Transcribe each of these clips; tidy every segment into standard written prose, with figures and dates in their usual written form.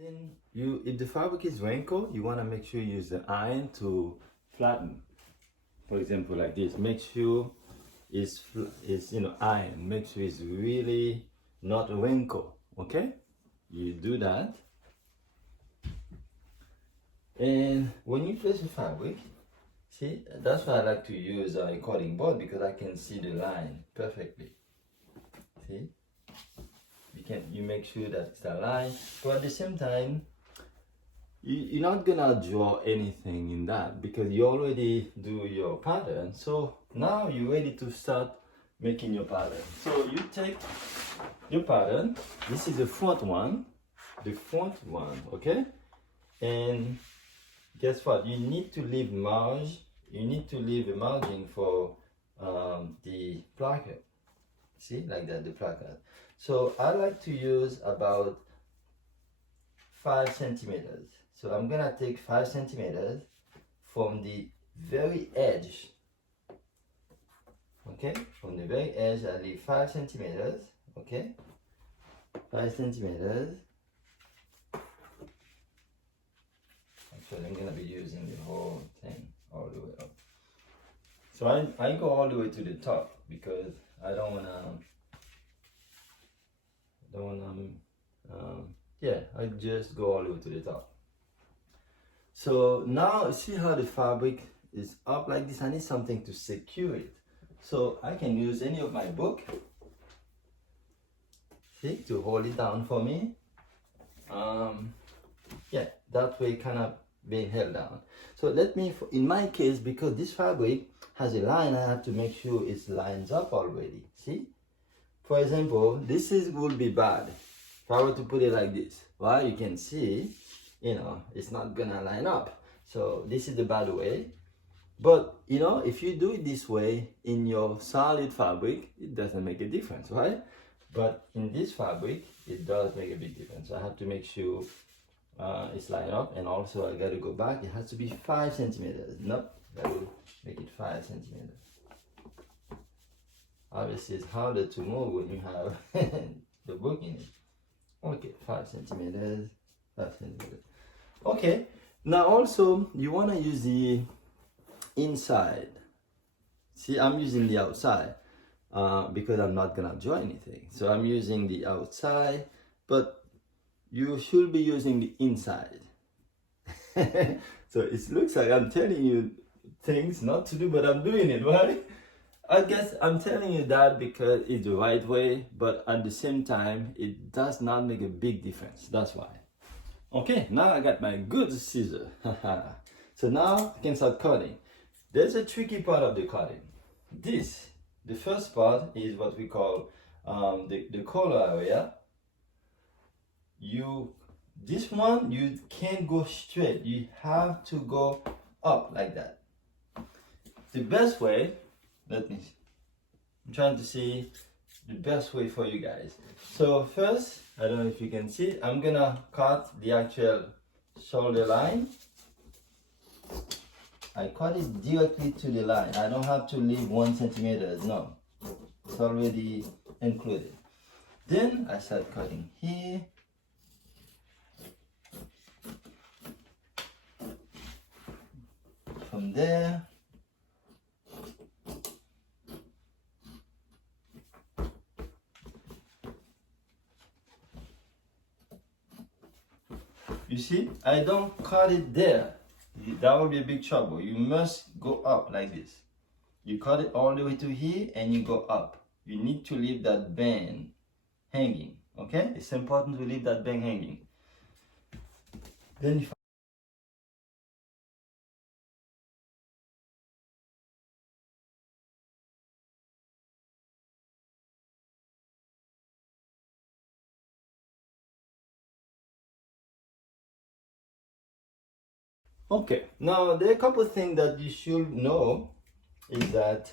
Then if the fabric is wrinkled, you want to make sure you use the iron to flatten. For example, like this, make sure it's iron. Make sure it's really not wrinkled. Okay, you do that. And when you place the fabric, see, that's why I like to use a cutting board, because I can see the line perfectly. See, you make sure that it's a line, but at the same time, you're not gonna draw anything in that because you already do your pattern. So now you're ready to start making your pattern. So you take your pattern. This is the front one, okay? And guess what? You need to leave margin. You need to leave a margin for the placket. See, like that, the placket. So I like to use about 5 centimeters. So I'm gonna take 5 centimeters from the very edge. Okay, from the very edge, I leave 5 centimeters. Okay, 5 centimeters. Actually, I'm gonna be using the whole thing all the way up. So I go all the way to the top because I don't wanna. Yeah, I just go all the way to the top. So now see how the fabric is up like this. I need something to secure it. So I can use any of my book, see, to hold it down for me. Yeah, that way kind of being held down. So let me, in my case, because this fabric has a line, I have to make sure it lines up already. See, for example, would be bad if I were to put it like this. Well, you can see, it's not gonna line up. So this is the bad way. But if you do it this way in your solid fabric, it doesn't make a difference, right? But in this fabric, it does make a big difference. So I have to make sure it's lined up, and also I gotta go back. It has to be 5 centimeters. Nope, gotta make it 5 centimeters. Obviously, it's harder to move when you have the book in it. Okay, 5 centimeters, 5 centimeters. Okay, now also you wanna use the inside. See, I'm using the outside because I'm not gonna draw anything. So I'm using the outside, but you should be using the inside. So it looks like I'm telling you things not to do, but I'm doing it, right? I guess I'm telling you that because it's the right way, but at the same time, it does not make a big difference. That's why. Okay, now I got my good scissor. So now I can start cutting. There's a tricky part of the cutting. The first part is what we call the collar area. This one, you can't go straight. You have to go up like that. The best way, I'm trying to see the best way for you guys. So first, I don't know if you can see, I'm gonna cut the actual shoulder line. I cut it directly to the line. I don't have to leave 1 centimeter. No, it's already included. Then I start cutting here. From there, you see, I don't cut it there. That will be a big trouble. You must go up like this. You cut it all the way to here and you go up. You need to leave that band hanging. Okay? It's important to leave that band hanging. Then okay, now there are a couple of things that you should know is that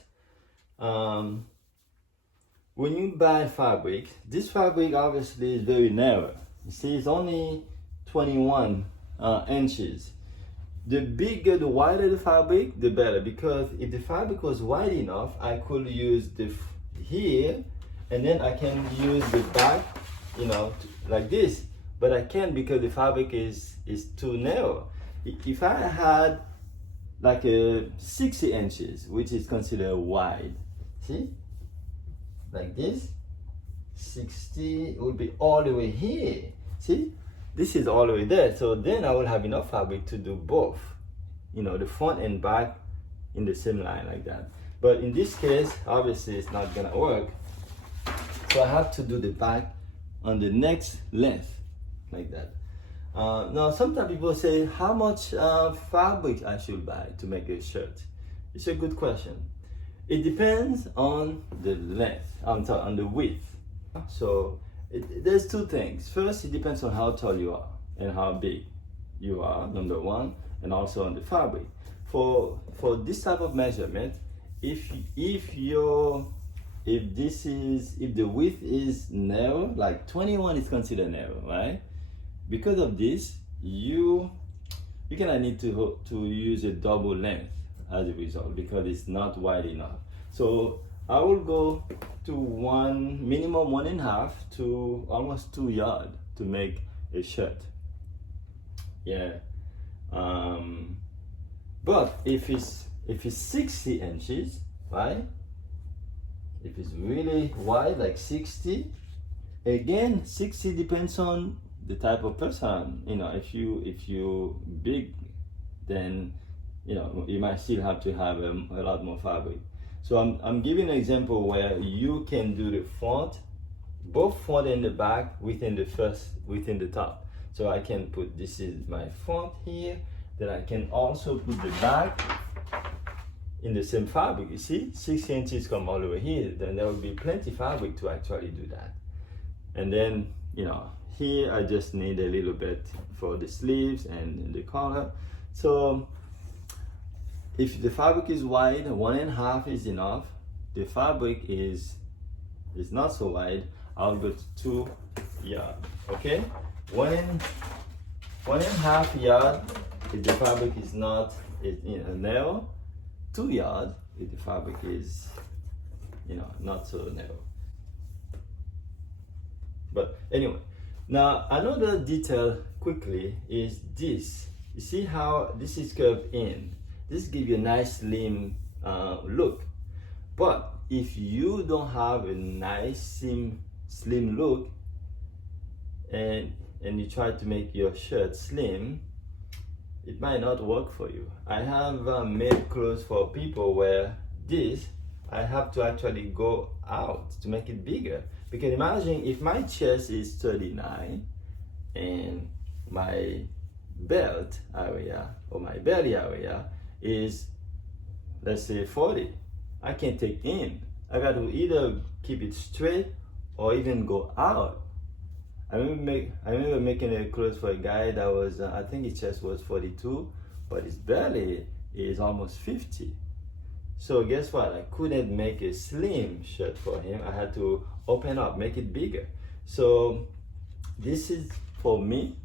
when you buy fabric, this fabric obviously is very narrow. You see, it's only 21 inches. The bigger, the wider the fabric, the better, because if the fabric was wide enough, I could use here, and then I can use the back, like this. but I can't because the fabric is too narrow. If I had like a 60 inches, which is considered wide, see, like this, 60 would be all the way here. See, this is all the way there. So then I will have enough fabric to do both, you know, the front and back in the same line like that. But in this case, obviously it's not gonna work. So I have to do the back on the next length like that. Now sometimes people say how much fabric I should buy to make a shirt. It's a good question. It depends on the length, on the width. So there's two things. First, it depends on how tall you are and how big you are, number one, and also on the fabric. For this type of measurement, if the width is narrow, like 21 is considered narrow, right? Because of this, you gonna need to use a double length as a result because it's not wide enough. So I will go to minimum 1.5 to almost 2 yards to make a shirt. Yeah. But if it's 60 inches, right? If it's really wide, like 60, again, 60 depends on the type of person. You know, if you big, then you know you might still have to have a lot more fabric. So I'm giving an example where you can do the front, both front and the back within the top. So I can put, this is my front here, then I can also put the back in the same fabric. You see, 6 inches come all the way here, then there will be plenty fabric to actually do that. And then, you know, here I just need a little bit for the sleeves and the collar. So if the fabric is wide, 1.5 is enough. The fabric is not so wide, I'll go to 2 yards. Okay, 1.5 yard if the fabric is not narrow. 2 yards if the fabric is, you know, not so narrow. But anyway, now another detail quickly is this. You see how this is curved in? This gives you a nice slim look. But if you don't have a nice slim look and you try to make your shirt slim, it might not work for you. I have made clothes for people where I have to actually go out to make it bigger. Because imagine if my chest is 39 and my belt area or my belly area is, let's say, 40. I can't take in. I got to either keep it straight or even go out. I remember making a clothes for a guy that was, I think his chest was 42, but his belly is almost 50. So guess what? I couldn't make a slim shirt for him. I had to open up, make it bigger. So this is for me,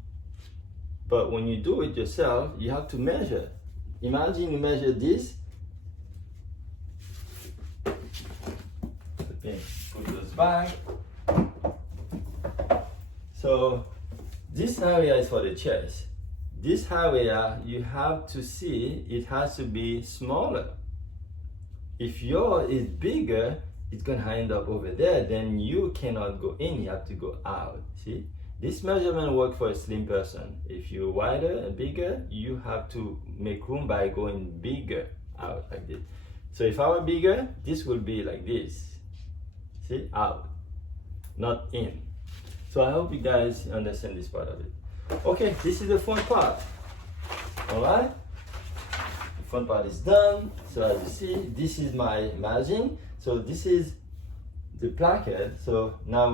but when you do it yourself, you have to measure. Imagine you measure this. Okay, put those back. So this area is for the chest. This area, you have to see, it has to be smaller. If yours is bigger, it's gonna end up over there, then you cannot go in, you have to go out, see? This measurement works for a slim person. If you're wider and bigger, you have to make room by going bigger out like this. So if I were bigger, this will be like this, see, out, not in. So I hope you guys understand this part of it. Okay, this is the front part, all right? The front part is done. So as you see, this is my margin. So this is the placket. So now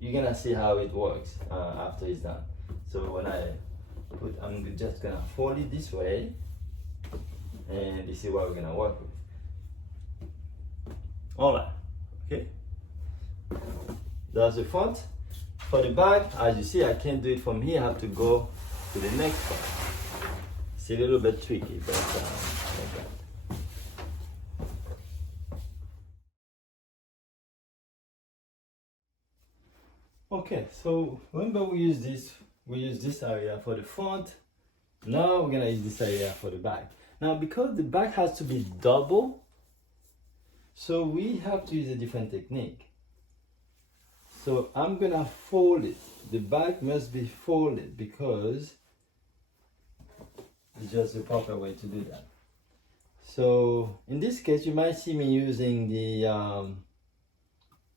you're gonna see how it works after it's done. So when I'm just gonna fold it this way, and this is what we're gonna work with. All right, okay. That's the front. For the back, as you see, I can't do it from here. I have to go to the next part. It's a little bit tricky, but like that. Okay, so remember we use this area for the front. Now we're gonna use this area for the back. Now because the back has to be double, so we have to use a different technique. So I'm gonna fold it. The back must be folded because it's just the proper way to do that. So in this case, you might see me using the on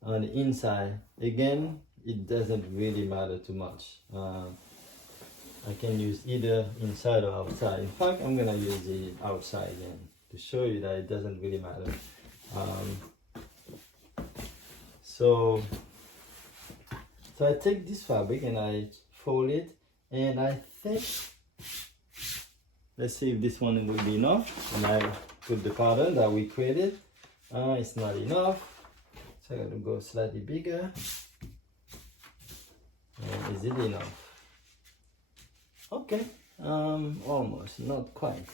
the inside. Again, it doesn't really matter too much. I can use either inside or outside. In fact, I'm gonna use the outside again to show you that it doesn't really matter. So I take this fabric and I fold it, and I think, let's see if this one will be enough. And I put the pattern that we created. It's not enough, so I got to go slightly bigger. And is it enough? Okay, almost, not quite.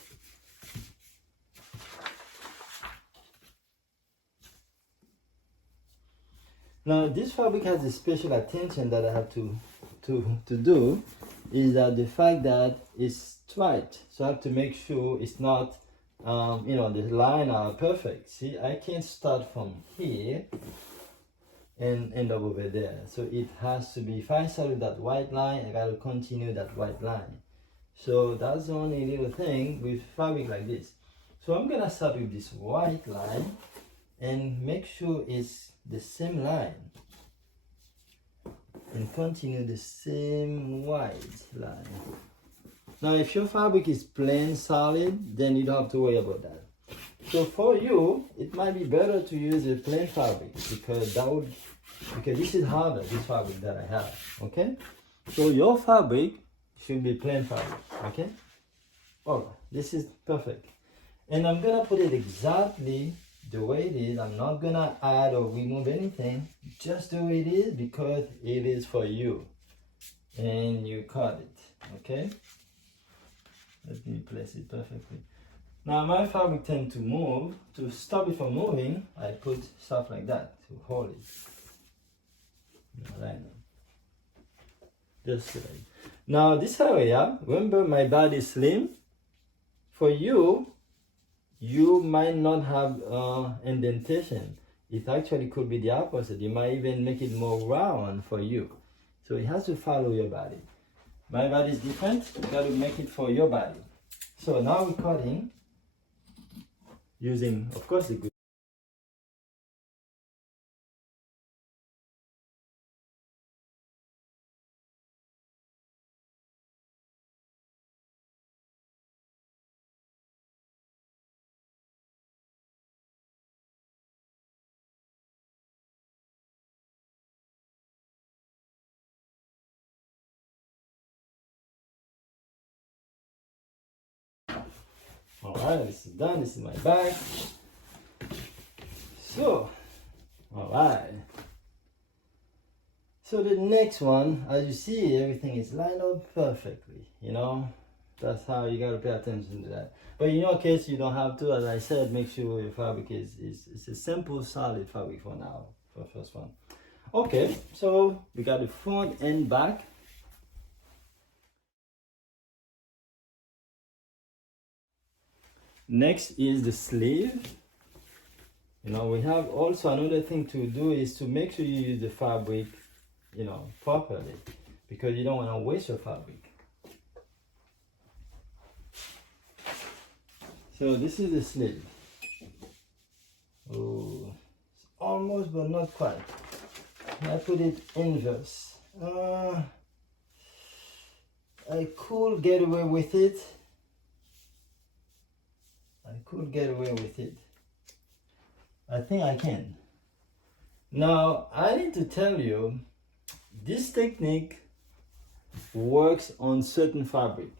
Now this fabric has a special attention that I have to do, is that the fact that it's striped, so I have to make sure it's not, you know, the line are perfect. See, I can't start from here and end up over there. So it has to be, if I start with that white line, I gotta continue that white line. So that's the only little thing with fabric like this. So I'm gonna start with this white line and make sure it's the same line and continue the same white line. Now if your fabric is plain solid, then you don't have to worry about that. So for you, it might be better to use a plain fabric because this is harder, this fabric that I have, okay? So your fabric should be plain fabric, okay? Alright, this is perfect. And I'm gonna put it exactly the way it is. I'm not gonna add or remove anything, just the way it is, because it is for you. And you cut it, okay? Let me place it perfectly. Now my fabric tends to move. To stop it from moving, I put stuff like that to hold it. Like that. Just like. Now this area, remember my body is slim. For you, you might not have indentation. It actually could be the opposite. You might even make it more round for you. So it has to follow your body. My body is different. You got to make it for your body. So now we're cutting using, of course, the good. Alright, this is done. This is my bag. So, alright. So the next one, as you see, everything is lined up perfectly. You know, that's how you gotta pay attention to that. But in your case, you don't have to. As I said, make sure your fabric is a simple, solid fabric for now, for the first one. Okay, so we got the front and back. Next is the sleeve. You know, we have also another thing to do is to make sure you use the fabric, you know, properly, because you don't want to waste your fabric. So this is the sleeve. Oh, it's almost, but not quite. I put it inverse. I could get away with it. I think I can. Now, I need to tell you, this technique works on certain fabric.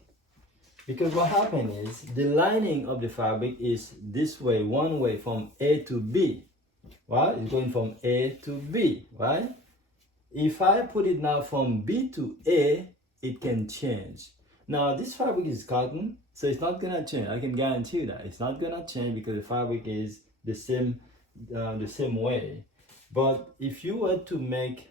Because what happens is, the lining of the fabric is this way, one way, from A to B. Right? It's going from A to B, right? If I put it now from B to A, it can change. Now, this fabric is cotton, so it's not gonna change. I can guarantee you that it's not gonna change because the fabric is the same way. But if you were to make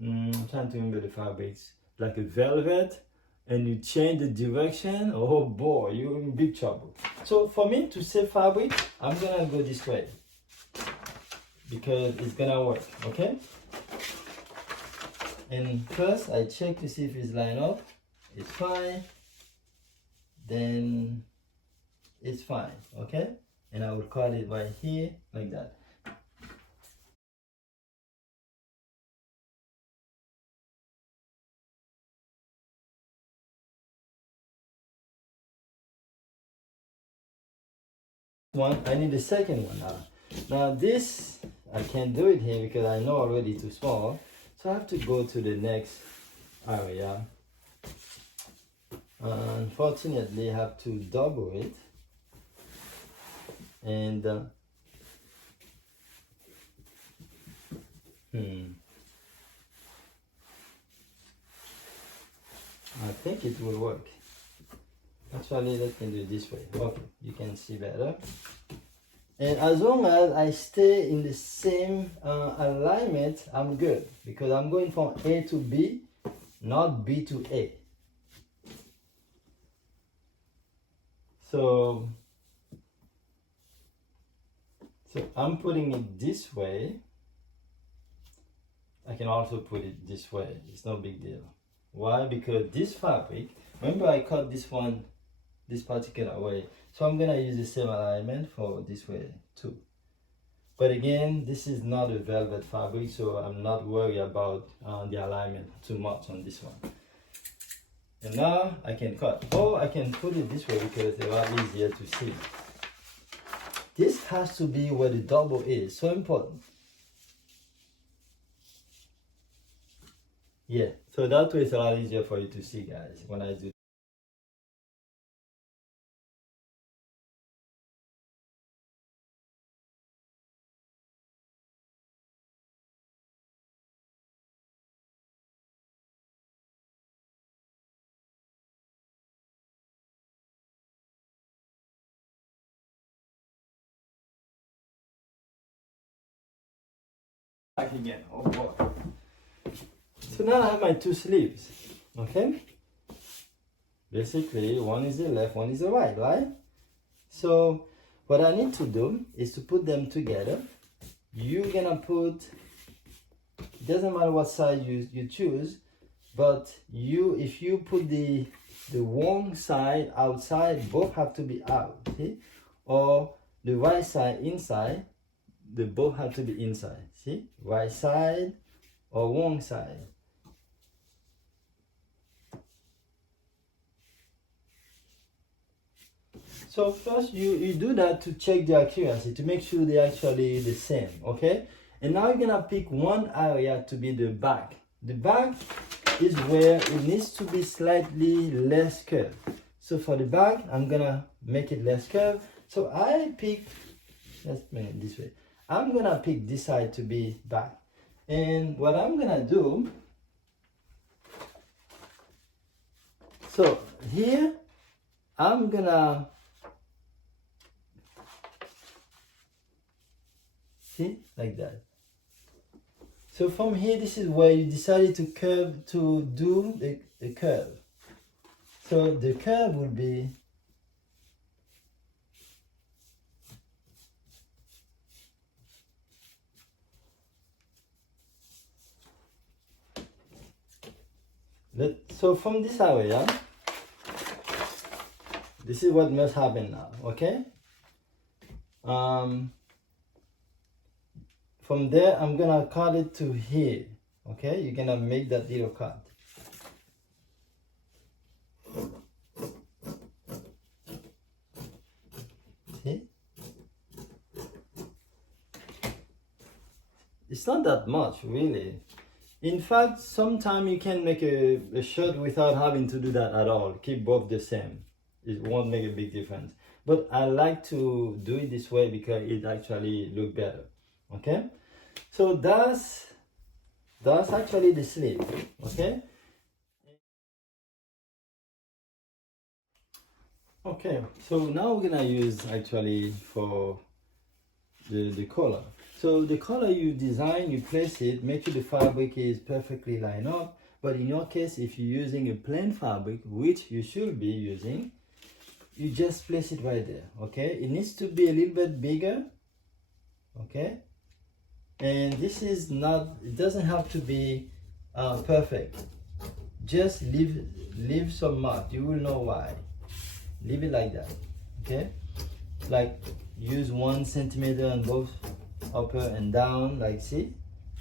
I'm trying to remember the fabrics, like a velvet, and you change the direction, oh boy, you're in big trouble. So for me to save fabric, I'm gonna go this way because it's gonna work, okay? And first I check to see if it's lined up. It's fine. Then it's fine, okay? And I will cut it right here like that. One, I need the second one now. Now this, I can't do it here because I know already too small. So I have to go to the next area. Unfortunately, I have to double it. And I think it will work. Actually, let me do it this way. Okay, you can see better. And as long as I stay in the same alignment, I'm good. Because I'm going from A to B, not B to A. So I'm putting it this way. I can also put it this way. It's no big deal. Why? Because this fabric, remember I cut this one this particular way. So I'm gonna use the same alignment for this way too. But again, this is not a velvet fabric, so I'm not worried about the alignment too much on this one. And now I can cut, or I can put it this way because it's a lot easier to see. This has to be where the double is, so important. Yeah, so that way it's a lot easier for you to see, guys, when I do. Back again, oh boy. So now I have my two sleeves, okay? Basically, one is the left, one is the right, right? So what I need to do is to put them together. You're gonna put, it doesn't matter what side you choose, but if you put the wrong side outside, both have to be out, see? Or the right side inside, they both have to be inside, see? Right side or wrong side. So first you do that to check the accuracy, to make sure they're actually the same, okay? And now you're gonna pick one area to be the back. The back is where it needs to be slightly less curved. So for the back, I'm gonna make it less curved. So I pick, let's make it this way. I'm gonna pick this side to be back. And what I'm gonna do, so here, I'm gonna, see, like that. So from here, this is where you decided to curve, to do the curve. So the curve will be, so from this area, this is what must happen now, okay? From there, I'm gonna cut it to here, okay? You're gonna make that little cut. See? It's not that much, really. In fact, sometimes you can make a shirt without having to do that at all. Keep both the same. It won't make a big difference. But I like to do it this way because it actually looks better, okay? So that's actually the sleeve, okay? Okay, so now we're gonna use actually for the collar. So the color you design, you place it, make sure the fabric is perfectly lined up. But in your case, if you're using a plain fabric, which you should be using, you just place it right there, okay? It needs to be a little bit bigger, okay? And this is not, it doesn't have to be perfect. Just leave some mark. You will know why. Leave it like that, okay? Like use 1 centimeter on both upper and down, like see?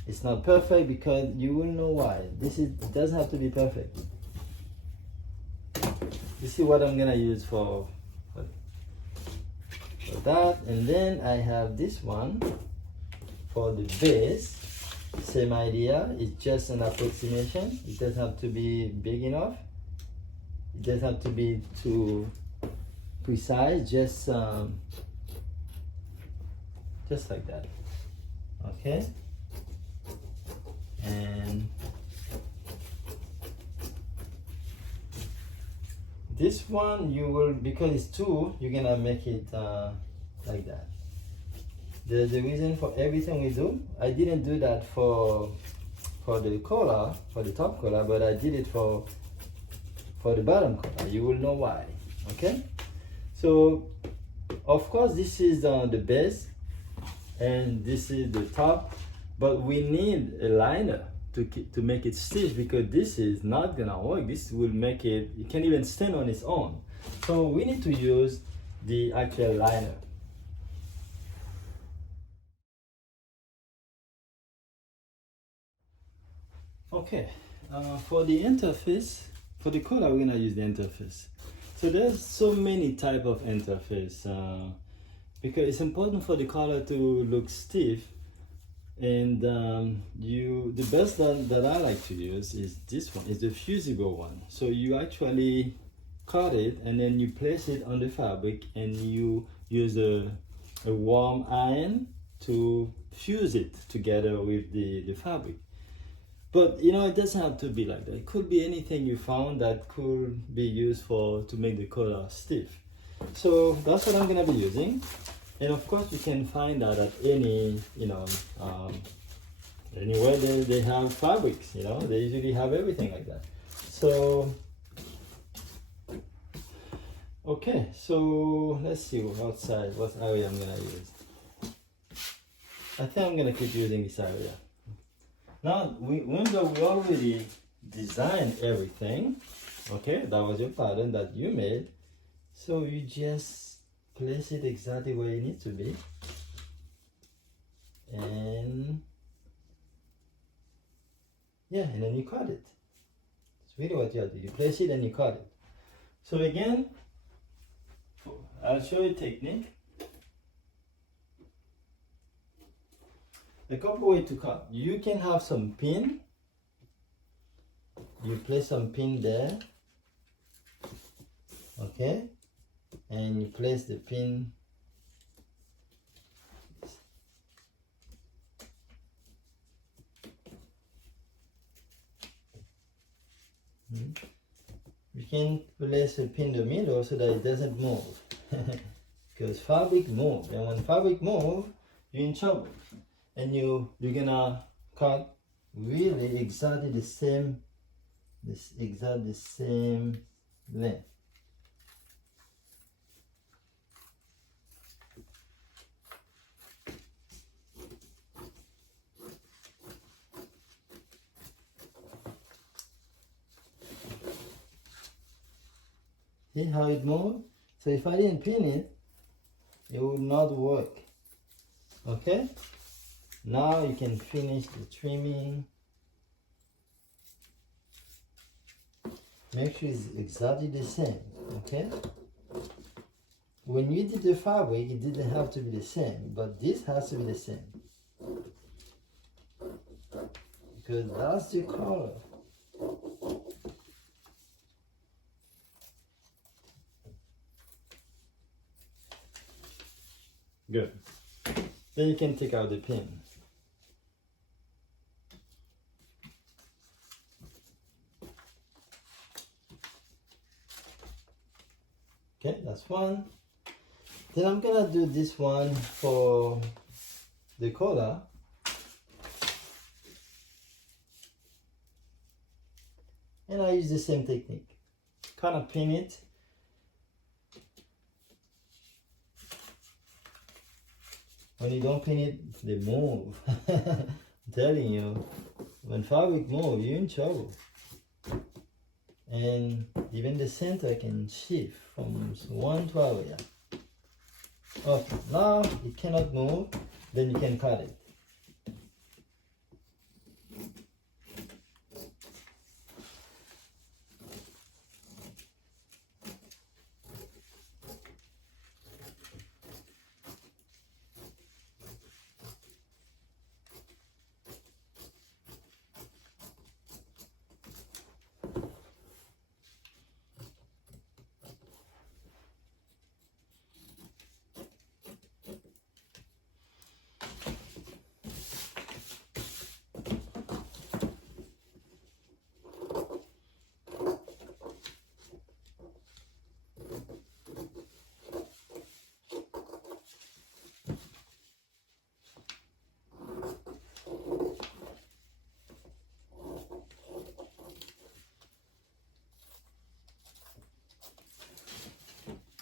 It's not perfect because you will know why. It doesn't have to be perfect. You see what I'm gonna use for that, and then I have this one for the base. Same idea, it's just an approximation. It doesn't have to be big enough. It doesn't have to be too precise, just like that. Okay? And this one you will, because it's 2, you're gonna make it like that. The reason for everything we do, I didn't do that for the collar, for the top collar, but I did it for the bottom collar. You will know why. Okay? So of course this is the base and this is the top, but we need a liner to make it stitch, because this is not gonna work. This will make it can't even stand on its own. So we need to use the actual liner. Okay, for the interface, for the collar, we're gonna use the interface. So there's so many type of interface because it's important for the collar to look stiff. And the best that I like to use is this one. It's the fusible one. So you actually cut it and then you place it on the fabric and you use a warm iron to fuse it together with the fabric. But you know, it doesn't have to be like that. It could be anything you found that could be used to make the collar stiff. So that's what I'm gonna be using. And of course, you can find that at any, anywhere they have fabrics, they usually have everything like that. So, okay, so let's see what area I'm gonna use. I think I'm gonna keep using this area. Now, remember we already designed everything, okay? That was your pattern that you made. So you just place it exactly where it needs to be. And yeah, and then you cut it. It's really what you have to do. You place it and you cut it. So again, I'll show you a technique. A couple ways to cut. You can have some pin. You place some pin there. Okay? And you place the pin you can place a pin in the middle so that it doesn't move. Because fabric moves, and when fabric moves, you're in trouble. And you're gonna cut really exactly the same length. See how it moves? So if I didn't pin it, it would not work. Okay? Now you can finish the trimming. Make sure it's exactly the same, okay? When you did the fabric, it didn't have to be the same, but this has to be the same. Because that's the color. Good. Then you can take out the pin. Okay, that's one. Then I'm gonna do this one for the collar, and I use the same technique. Kind of pin it. When you don't pin it, they move. I'm telling you, when fabric moves, you're in trouble. And even the center can shift from one to other. Okay, now it cannot move, then you can cut it.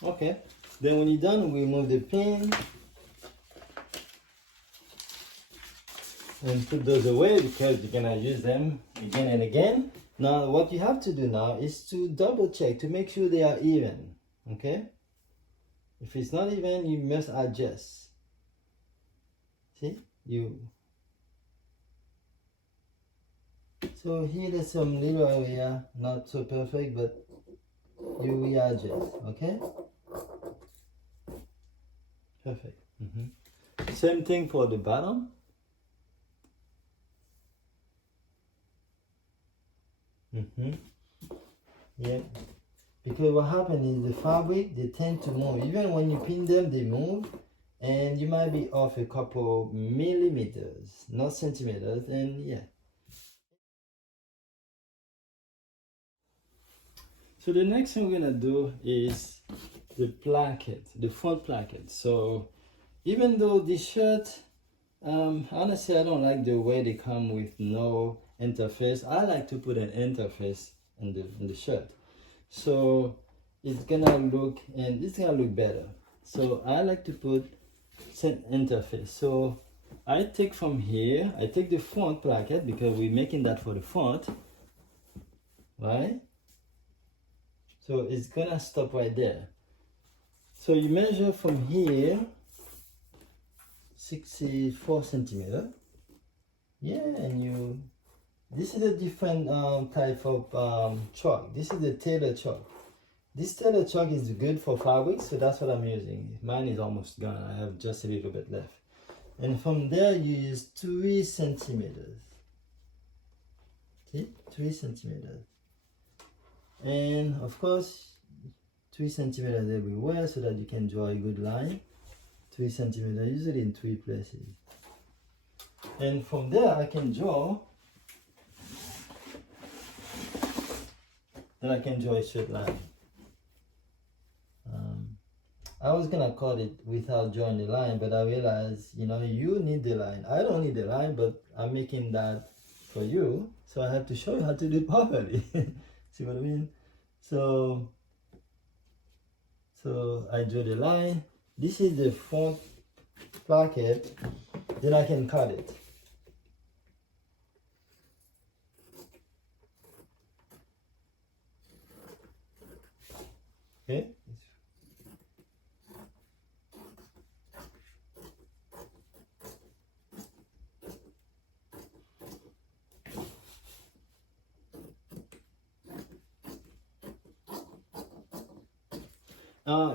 Okay, then when you're done, we remove the pin and put those away because you're gonna use them again and again. Now what you have to do now is to double check to make sure they are even. Okay, if it's not even, you must adjust. See, so here there's some little area not so perfect, but you readjust. Okay, perfect. Same thing for the bottom. Yeah, because what happens is the fabric, they tend to move. Even when you pin them, they move, and you might be off a couple millimeters, not centimeters, and yeah. So the next thing we're gonna do is the placket, the front placket. So even though this shirt, honestly, I don't like the way they come with no interface. I like to put an interface in the shirt. So it's gonna look, and it's gonna look better. So I like to put an interface. So I take from here, I take the front placket because we're making that for the front, right? So it's gonna stop right there. So you measure from here 64 centimeter. Yeah, and this is a different type of chalk. This is the tailor chalk. This tailor chalk is good for fabric, so that's what I'm using. Mine is almost gone. I have just a little bit left. And from there, you use 3 centimeters. See, 3 centimeters. And of course, 3 centimeters everywhere so that you can draw a good line. 3 centimeters, usually in 3 places. And from there, I can draw. Then I can draw a straight line. I was gonna cut it without drawing the line, but I realized, you need the line. I don't need the line, but I'm making that for you, so I have to show you how to do it properly. See what I mean? So I drew the line. This is the front placket. Then I can cut it. Okay.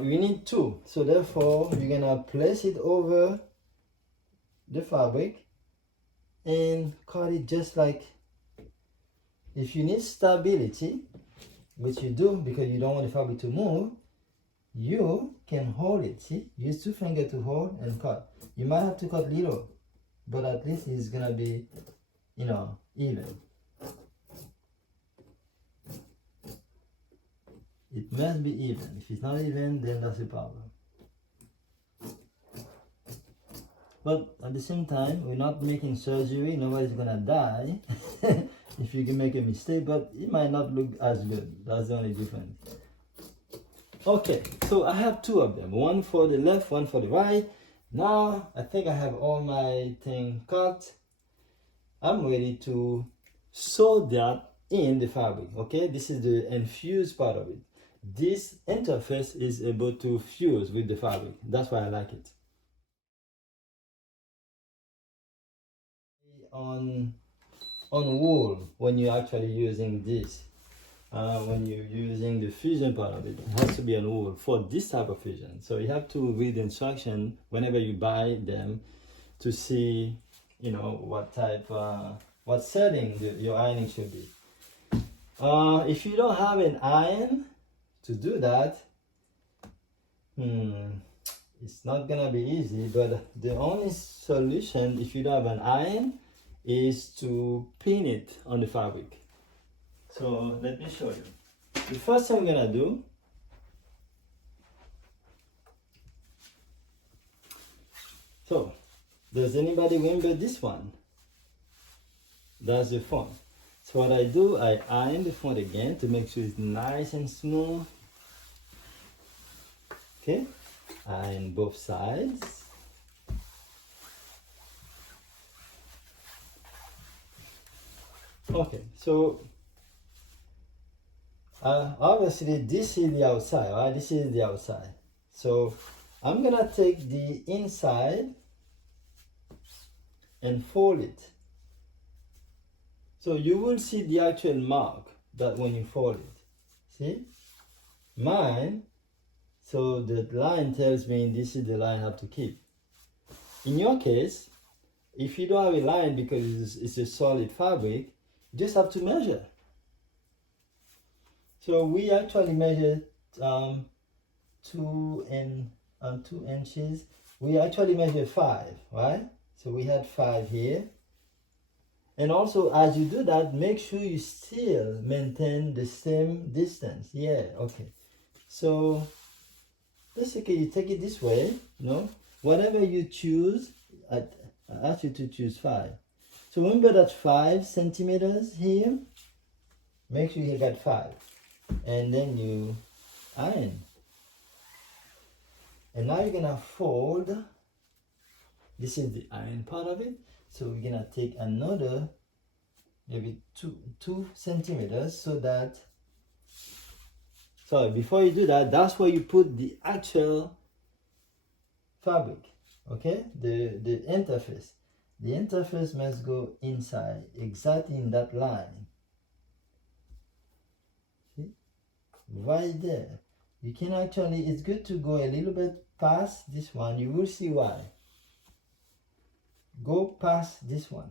We need 2, so therefore you're gonna place it over the fabric and cut it just like, if you need stability, which you do because you don't want the fabric to move, you can hold it. See, use 2 fingers to hold and cut. You might have to cut little, but at least it's gonna be, even. It must be even. If it's not even, then that's a problem. But at the same time, we're not making surgery. Nobody's gonna die if you can make a mistake, but it might not look as good. That's the only difference. Okay, so I have two of them. One for the left, one for the right. Now, I think I have all my thing cut. I'm ready to sew that in the fabric. Okay, this is the infused part of it. This interface is able to fuse with the fabric. That's why I like it. On wool, when you're actually using this, when you're using the fusion part of it, it has to be on wool for this type of fusion. So you have to read the instruction whenever you buy them to see, you know, what type, what setting your ironing should be. If you don't have an iron to do that, it's not gonna be easy. But the only solution, if you don't have an iron, is to pin it on the fabric. So let me show you. The first thing we're gonna do, so does anybody remember this one? That's the front. So what I do, I iron the front again to make sure it's nice and smooth. Okay, iron both sides. Okay, so obviously this is the outside, right? This is the outside. So I'm gonna take the inside and fold it. So you will see the actual mark that when you fold it. See? Mine, so the line tells me this is the line I have to keep. In your case, if you don't have a line because it's a solid fabric, you just have to measure. So we actually measured 2 inches. We actually measured 5, right? So we had 5 here. And also, as you do that, make sure you still maintain the same distance. Yeah, okay. So basically, you take it this way, you know. Whatever you choose, I ask you to choose 5. So remember that 5 centimeters here. Make sure you got 5, and then you iron. And now you're gonna fold. This is the iron part of it. So we're gonna take another maybe 2 centimeters so that. So before you do that, that's where you put the actual fabric. Okay, the interface. The interface must go inside, exactly in that line. See? Right there. You can actually, it's good to go a little bit past this one. You will see why. Go past this one.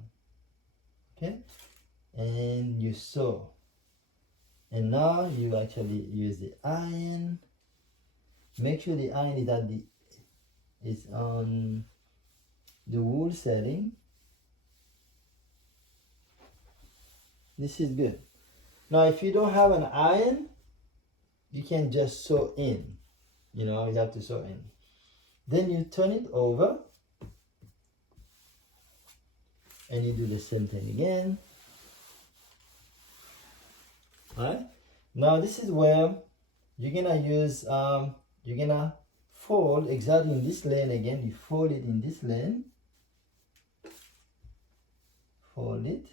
Okay? And you sew. And now you actually use the iron. Make sure the iron is at is on the wool setting. This is good. Now if you don't have an iron, you can just sew in. You know, you have to sew in. Then you turn it over and you do the same thing again. Alright? Now this is where you're gonna use you're gonna fold exactly in this lane again. You fold it in this lane. Fold it.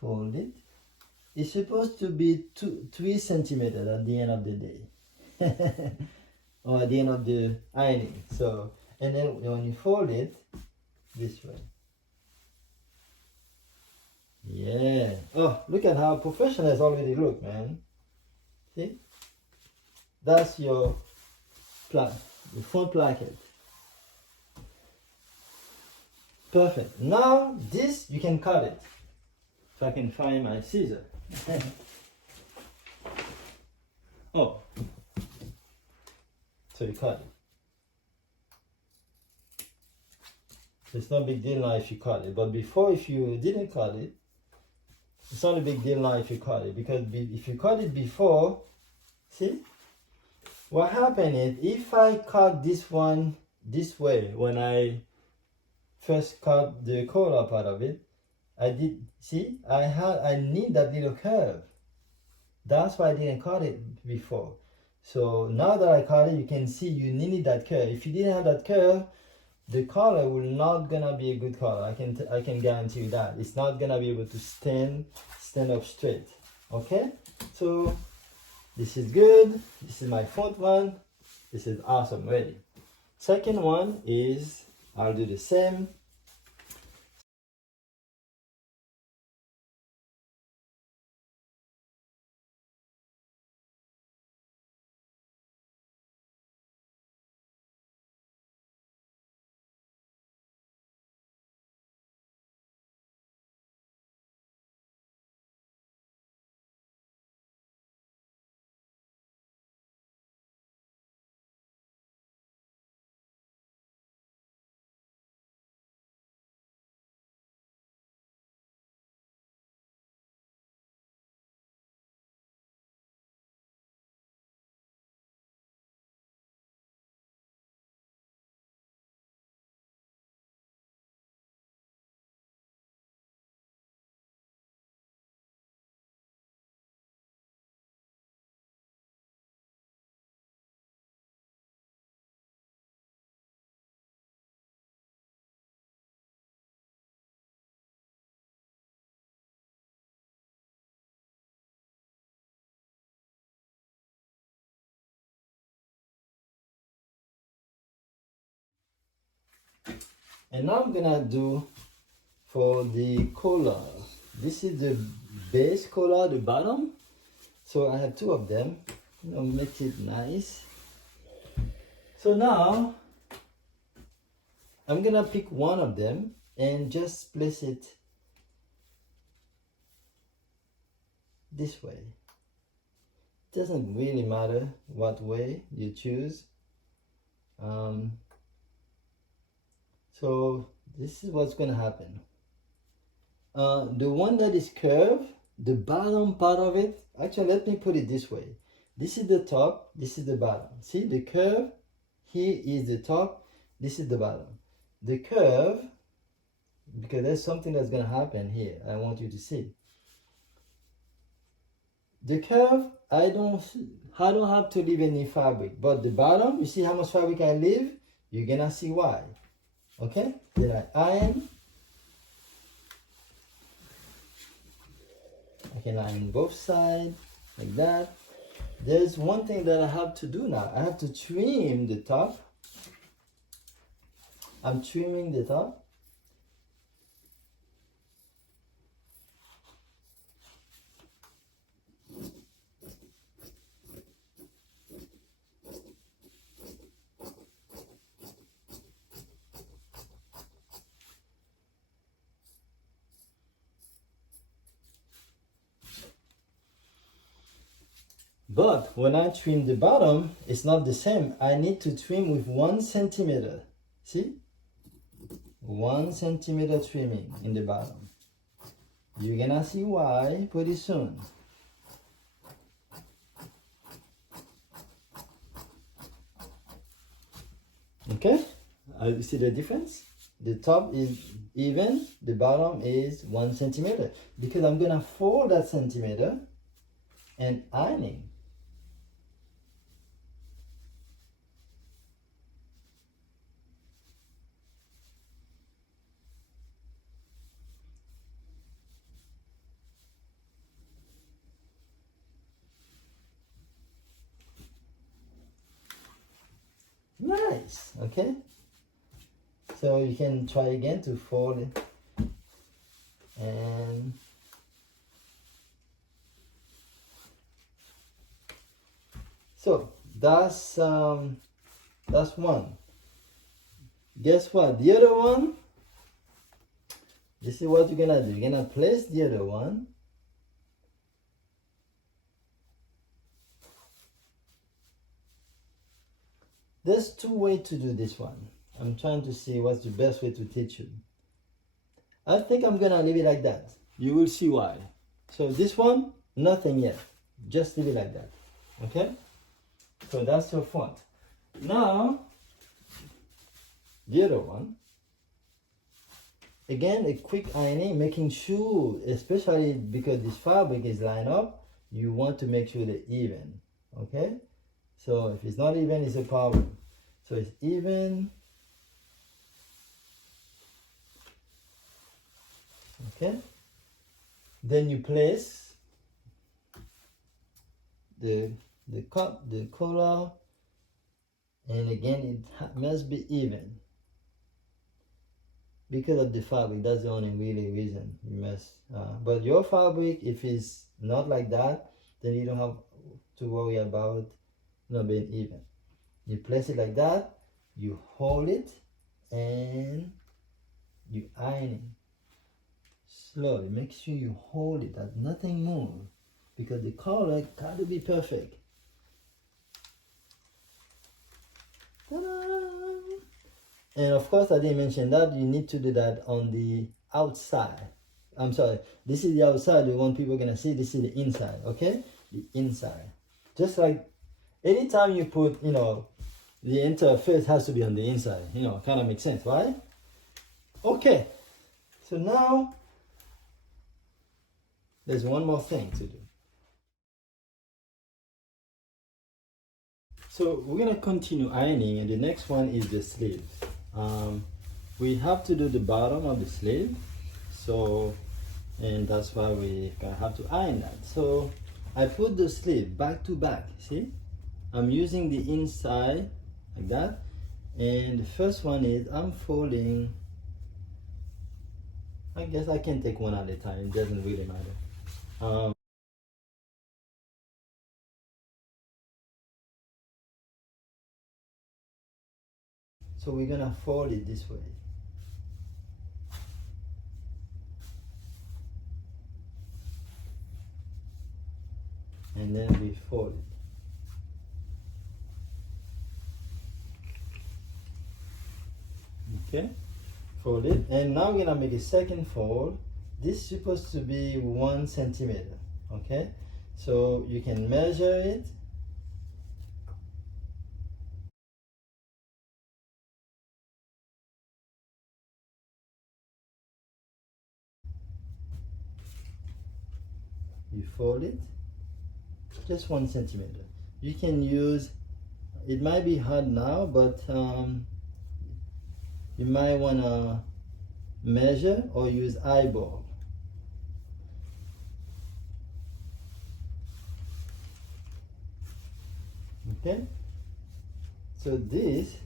Fold it. It's supposed to be 3 centimeters at the end of the day. Or at the end of the ironing. So, and then when you fold it this way. Yeah. Oh, look at how professional it's already look, man. See? That's your front placket. Perfect. Now this you can cut it. If I can find my scissors. Oh. So you cut it. It's no big deal now if you cut it. But before, if you didn't cut it, it's not a big deal now if you cut it. Because if you cut it before, see? What happened is, if I cut this one this way when I first cut the collar part of it. I did, see, I need that little curve. That's why I didn't cut it before. So now that I cut it, you can see you needed that curve. If you didn't have that curve, the color will not gonna be a good color. I can guarantee you that. It's not gonna be able to stand up straight. Okay? So this is good. This is my front one. This is awesome, ready. Second one is, I'll do the same. And now I'm gonna do for the collar. This is the base collar, the bottom. So I have two of them. I'll make it nice. So now I'm gonna pick one of them and just place it this way. It doesn't really matter what way you choose. So this is what's gonna happen. The one that is curved, the bottom part of it, actually let me put it this way. This is the top, this is the bottom. See the curve, here is the top, this is the bottom. The curve, because there's something that's gonna happen here, I want you to see. The curve, I don't have to leave any fabric, but the bottom, you see how much fabric I leave? You're gonna see why. Okay, then I iron. I can iron both sides like that. There's one thing that I have to do now. I have to trim the top. I'm trimming the top. But when I trim the bottom, it's not the same. I need to trim with 1 centimeter. See? 1 centimeter trimming in the bottom. You're gonna see why pretty soon. Okay? You see the difference? The top is even, the bottom is 1 centimeter. Because I'm gonna fold that centimeter and ironing. Nice, okay? So you can try again to fold it. And so that's one. Guess what? The other one, this is what you're gonna do. You're gonna place the other one. There's 2 ways to do this one. I'm trying to see what's the best way to teach you. I think I'm gonna leave it like that. You will see why. So this one, nothing yet. Just leave it like that. Okay? So that's your front. Now, the other one. Again, a quick ironing, making sure, especially because this fabric is lined up, you want to make sure they're even. Okay, so if it's not even, it's a problem. So it's even. Okay, then you place the cup, the collar, and again it must be even because of the fabric. That's the only really reason you must. But your fabric, if it's not like that, then you don't have to worry about not being even. You place it like that, you hold it, and you iron it slowly. Make sure you hold it, that nothing moves, because the color got to be perfect. Ta-da! And of course, I didn't mention that you need to do that on the outside. I'm sorry, this is the outside, the one people are gonna see. This is the inside, okay? The inside. Just like anytime you put, the interface has to be on the inside, kind of makes sense, right? Okay, so now there's one more thing to do. So we're gonna continue ironing, and the next one is the sleeve. We have to do the bottom of the sleeve, so, and that's why we gonna have to iron that. So I put the sleeve back to back. See, I'm using the inside like that, and the first one is I'm folding. I guess I can take one at a time. It doesn't really matter. So we're gonna fold it this way. And then we fold it. Okay, fold it. And now we're gonna make a second fold. This is supposed to be 1 centimeter. Okay, so you can measure it. You fold it, just 1 centimeter. You can use, it might be hard now, but you might wanna measure or use eyeball. Okay, so this,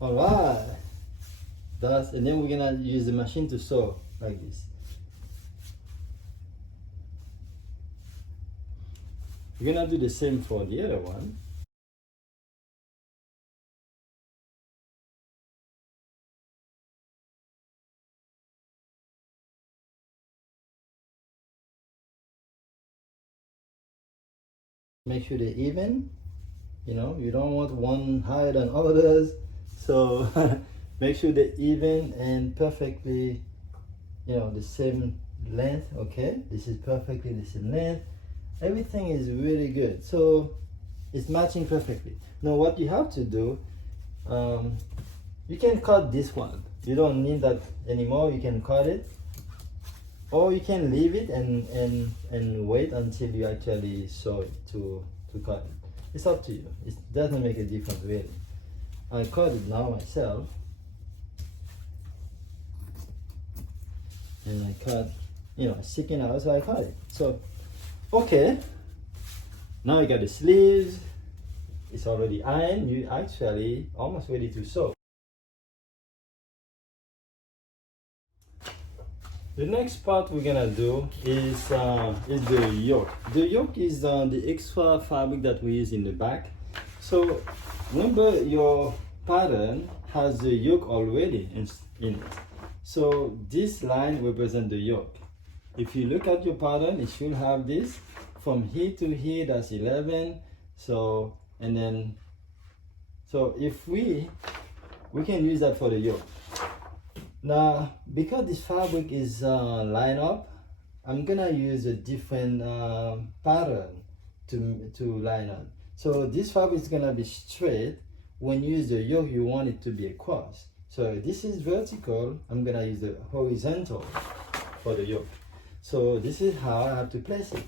all right, and then we're gonna use the machine to sew like this. We're gonna do the same for the other one. Make sure they're even. You don't want one higher than others, so make sure they're even and perfectly, the same length. Okay, this is perfectly the same length. Everything is really good, so it's matching perfectly. Now what you have to do, you can cut this one. You don't need that anymore. You can cut it, or you can leave it and wait until you actually sew it to cut it. It's up to you. It doesn't make a difference really. I cut it now myself, and I cut, it's sticking out, so I cut it. So okay, now you got the sleeves. It's already ironed. You actually almost ready to sew. The next part we're gonna do is the yoke. The yoke is the extra fabric that we use in the back. So remember, your pattern has the yoke already in it. So this line represents the yoke. If you look at your pattern, it should have this from here to here. That's 11. So if we can use that for the yoke. Now, because this fabric is lined up, I'm gonna use a different pattern to line up. So this fabric is gonna be straight, when you use the yoke, you want it to be across. So this is vertical. I'm gonna use the horizontal for the yoke. So this is how I have to place it.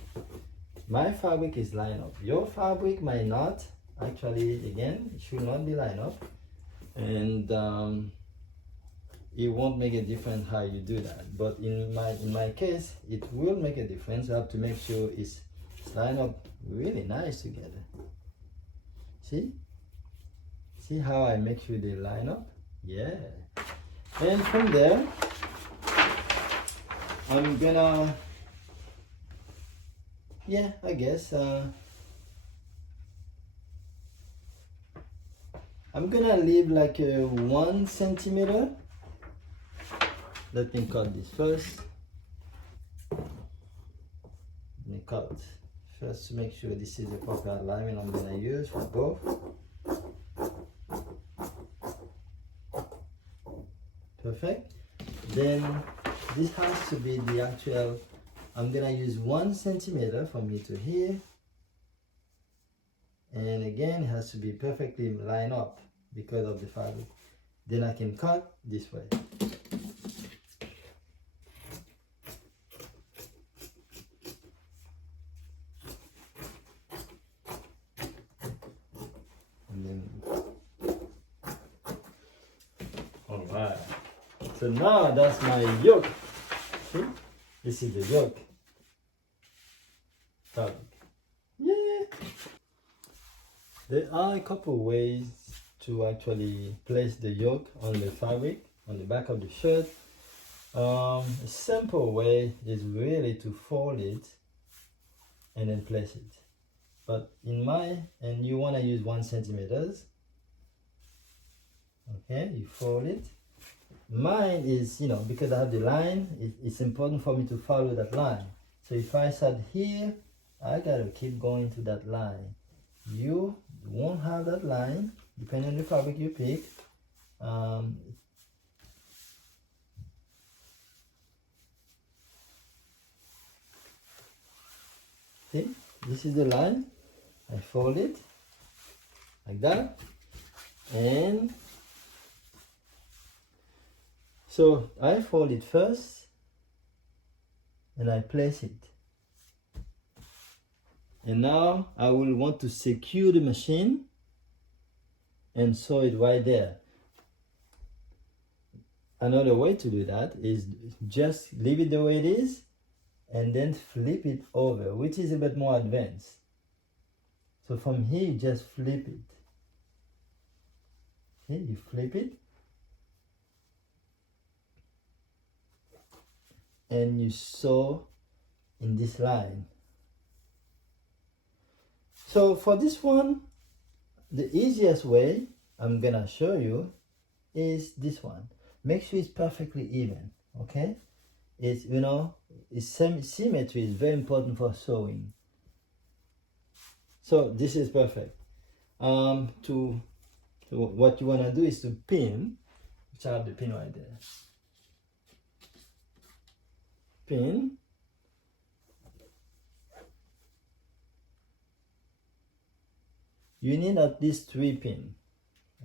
My fabric is lined up. Your fabric might not. Actually, again, it should not be lined up. And it won't make a difference how you do that. But in my case, it will make a difference. I have to make sure it's lined up really nice together. See? See how I make sure they line up? Yeah. And from there, I'm gonna, yeah, I guess, I'm gonna leave like 1 centimeter. Let me cut this first. Let me cut first to make sure this is the proper alignment I'm gonna use for both. Perfect. Then this has to be the actual, I'm gonna use 1 centimeter from here to here. And again, it has to be perfectly lined up because of the fabric. Then I can cut this way. And then, all right. So now that's my yoke. See? This is the yoke fabric. Yeah. There are a couple ways to actually place the yoke on the fabric on the back of the shirt. A simple way is really to fold it and then place it. But and you want to use 1 centimeter. Okay, you fold it. Mine is, because I have the line, it's important for me to follow that line. So if I start here, I gotta keep going to that line. You won't have that line, depending on the fabric you pick. See, this is the line. I fold it like that, and so I fold it first and I place it. And now I will want to secure the machine and sew it right there. Another way to do that is just leave it the way it is and then flip it over, which is a bit more advanced. So from here, you just flip it. Okay, you flip it. And you sew in this line. So for this one, the easiest way I'm gonna show you is this one. Make sure it's perfectly even, okay? It's, symmetry is very important for sewing. So this is perfect. To what you wanna do is to pin, which I have the pin right there. Pin. You need at least 3 pins.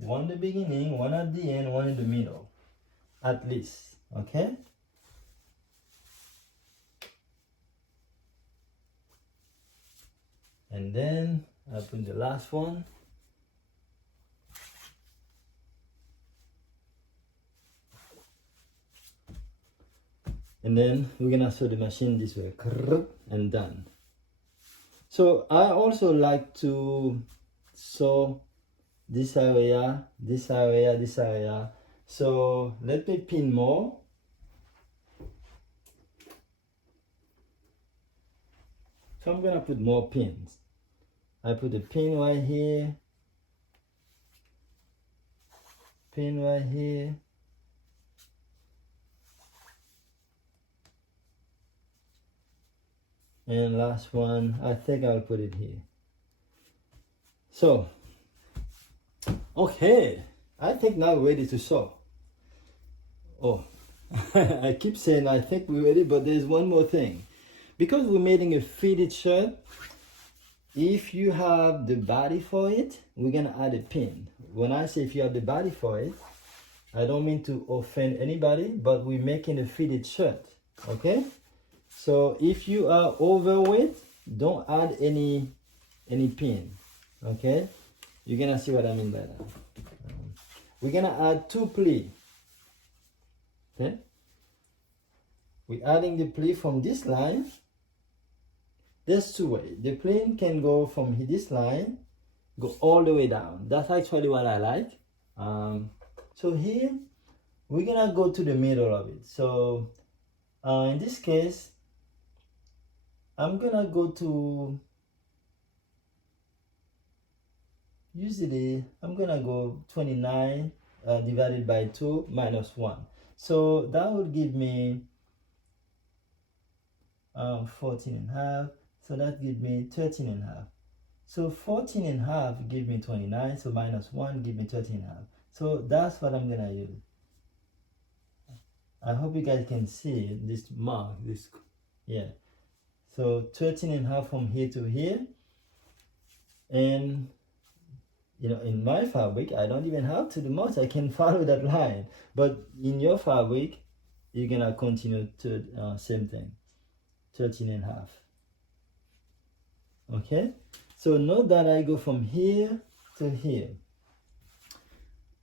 One at the beginning, one at the end, one in the middle. At least, okay? And then I put the last one. And then we're gonna sew the machine this way, and done. So I also like to sew this area, this area, this area. So let me pin more. So I'm gonna put more pins. I put a pin right here, pin right here. And last one, I think I'll put it here. So, okay, I think now we're ready to sew. Oh, I keep saying I think we're ready, but there's one more thing. Because we're making a fitted shirt, if you have the body for it, we're gonna add a pin. When I say if you have the body for it, I don't mean to offend anybody, but we're making a fitted shirt, okay? So if you are overweight, don't add any pin, okay? You're gonna see what I mean by that. We're gonna add 2 pleats, okay? We're adding the pleat from this line. There's 2 ways. The pleat can go from this line, go all the way down. That's actually what I like. So here, we're gonna go to the middle of it. So in this case, I'm gonna go to, usually I'm gonna go 29 divided by 2 minus 1. So that would give me 14 and a half. So that gives me 13 and a half. So 14 and a half give me 29. So minus 1 give me 13 and a half. So that's what I'm gonna use. I hope you guys can see this mark, yeah. So 13 and a half from here to here. And you know, in my fabric, I don't even have to do much. I can follow that line. But in your fabric, you're gonna continue to same thing, 13 and a half. Okay, so note that I go from here to here.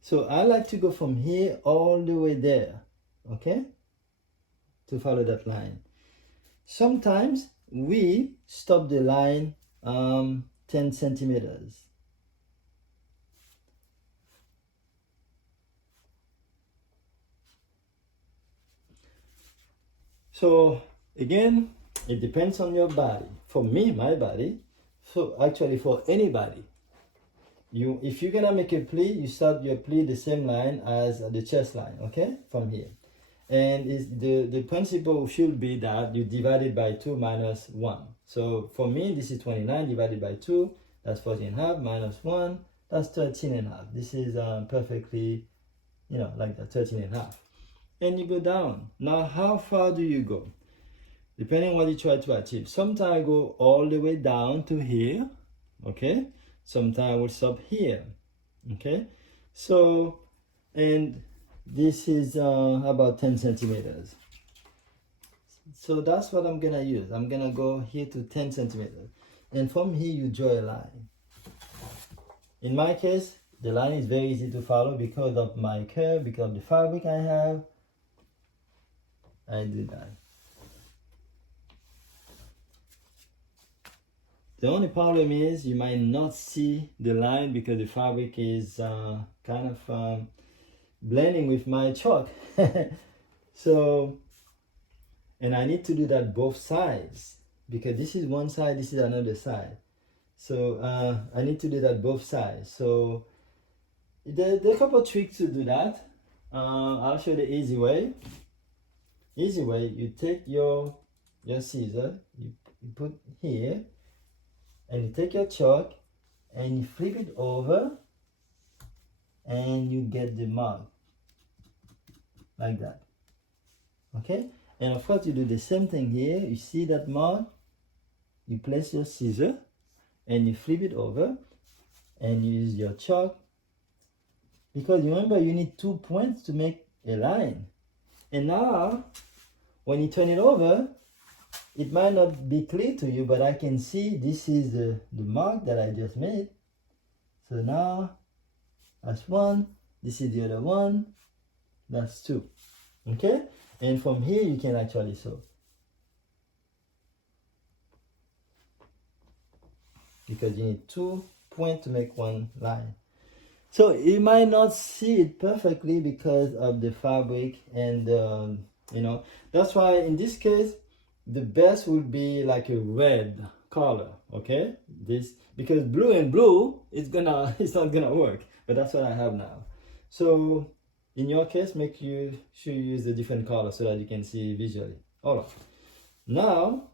So I like to go from here all the way there, okay, to follow that line. Sometimes we stop the line 10 centimeters. So again, it depends on your body. For me, my body, so actually for anybody, if you're gonna make a pleat, you start your pleat the same line as the chest line, okay, from here. And the principle should be that you divide it by 2 minus 1. So for me, this is 29 divided by 2, that's 14 and a half, minus 1, that's 13 and a half. This is perfectly, you know, like that, 13 and a half. And you go down. Now, how far do you go? Depending on what you try to achieve. Sometimes I go all the way down to here, okay? Sometimes I will stop here, okay? So, and this is about 10 centimeters. So that's what I'm gonna use. I'm gonna go here to 10 centimeters. And from here, you draw a line. In my case, the line is very easy to follow because of my curve, because of the fabric I have. I do that. The only problem is you might not see the line because the fabric is kind of blending with my chalk. So, and I need to do that both sides because this is one side, this is another side. So I need to do that both sides. So there are a couple of tricks to do that. I'll show the easy way. Easy way, you take your scissor, you put here, and you take your chalk and you flip it over and you get the mark like that, okay? And of course you do the same thing here. You see that mark, you place your scissor and you flip it over and you use your chalk, because remember you need 2 points to make a line. And now when you turn it over, it might not be clear to you, but I can see this is the mark that I just made. So now that's 1, this is the other one, that's 2, okay? And from here you can actually sew, because you need 2 points to make one line. So you might not see it perfectly because of the fabric and you know, that's why in this case the best would be like a red color, okay? This, because blue and blue it's not gonna work, but that's what I have now. So in your case, make sure you use a different color so that you can see visually. All right. Now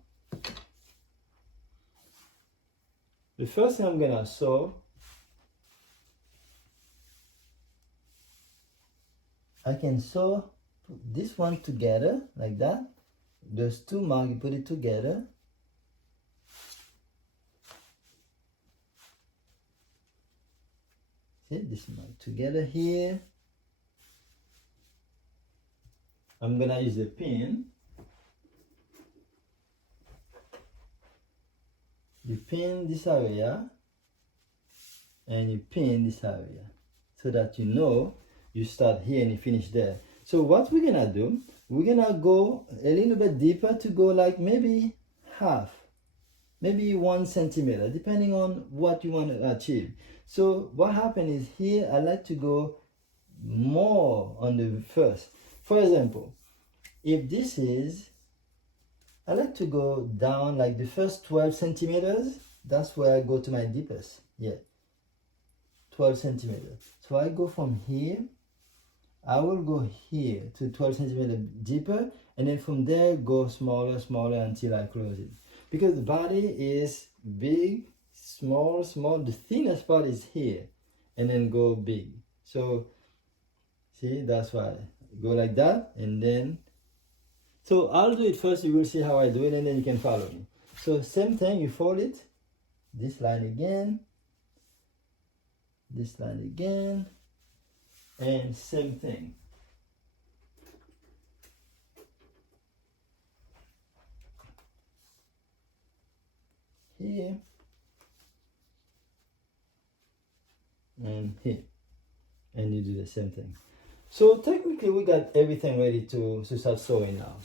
the first thing I'm gonna sew, I can sew this one together like that. There's 2 marks, you put it together. See, this one together here. I'm gonna use the pin. You pin this area and you pin this area so that you know you start here and you finish there. So what we're gonna do, we're gonna go a little bit deeper to go like maybe half, maybe 1 centimeter, depending on what you want to achieve. So what happens is here, I like to go more on the first. For example, if this is, I like to go down like the first 12 centimeters. That's where I go to my deepest. Yeah, 12 centimeters. So I go from here, I will go here to 12 centimeters deeper, and then from there go smaller, smaller until I close it. Because the body is big, small, small. The thinnest part is here, and then go big. So see, that's why go like that, and then. So I'll do it first. You will see how I do it, and then you can follow me. So same thing. You fold it. This line again. This line again. And same thing. Here. And here. And you do the same thing. So technically we got everything ready to start sewing now.